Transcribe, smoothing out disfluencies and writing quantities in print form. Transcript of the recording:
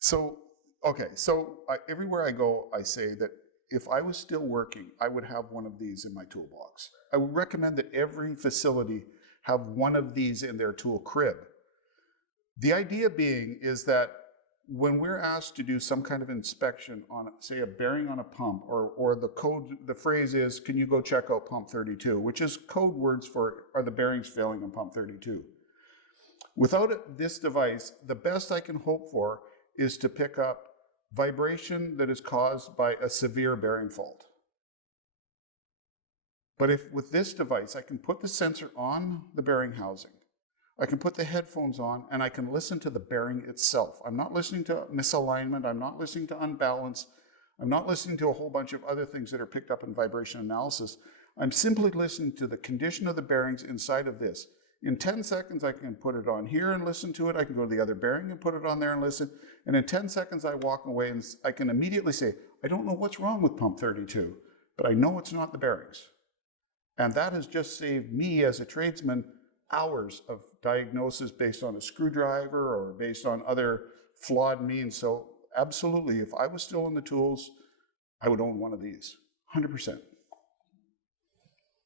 So, okay, so everywhere I go, I say that if I was still working, I would have one of these in my toolbox. I would recommend that every facility have one of these in their tool crib. The idea being is that when we're asked to do some kind of inspection on, say, a bearing on a pump, or the phrase is, can you go check out pump 32, which is code words for, are the bearings failing on pump 32? Without this device, the best I can hope for is to pick up vibration that is caused by a severe bearing fault. But if with this device, I can put the sensor on the bearing housing, I can put the headphones on, and I can listen to the bearing itself. I'm not listening to misalignment, I'm not listening to unbalance, I'm not listening to a whole bunch of other things that are picked up in vibration analysis. I'm simply listening to the condition of the bearings inside of this. In 10 seconds, I can put it on here and listen to it. I can go to the other bearing and put it on there and listen. And in 10 seconds, I walk away and I can immediately say, I don't know what's wrong with pump 32, but I know it's not the bearings. And that has just saved me as a tradesman hours of diagnosis based on a screwdriver or based on other flawed means. So absolutely, if I was still in the tools, I would own one of these, 100%.